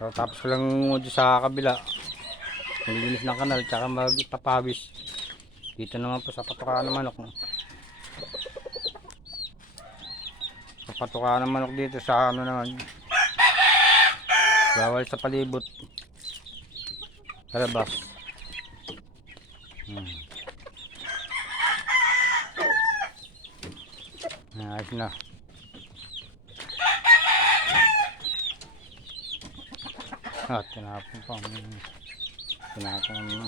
So, tapos ko lang dito sa kabila. Nilinis ng kanal tsaka magpapawis. Dito naman po sa patukaan ng manok. Sa patukaan ng manok dito sa ano naman. Bawal sa palibot. Sa labas. Ayos na. At tinapon pa. Tinapon mo.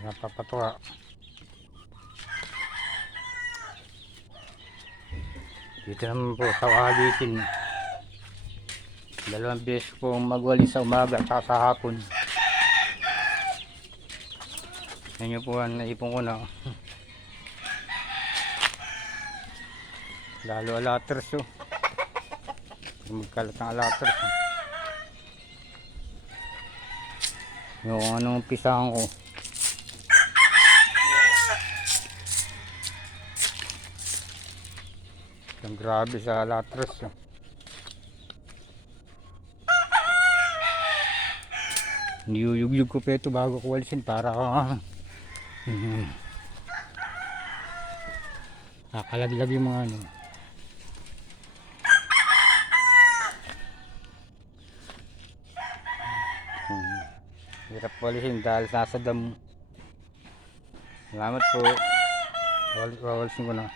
Napapatuwa. Dito naman po sa walisin. 2 beses po magwalis sa umaga at sa hapon. Yan yung po ang naipon ko na. Lalo alaters oh. Magkalat ng alaters oh. Yung anong pisahan ko. Yung grabe sa alaters oh. Niyuyugyug ko pa ito bago ko walisin para kakalaglag yung mga ano. Hirap walisin dahil nasa damo. Salamat po. Wawalisin ko na.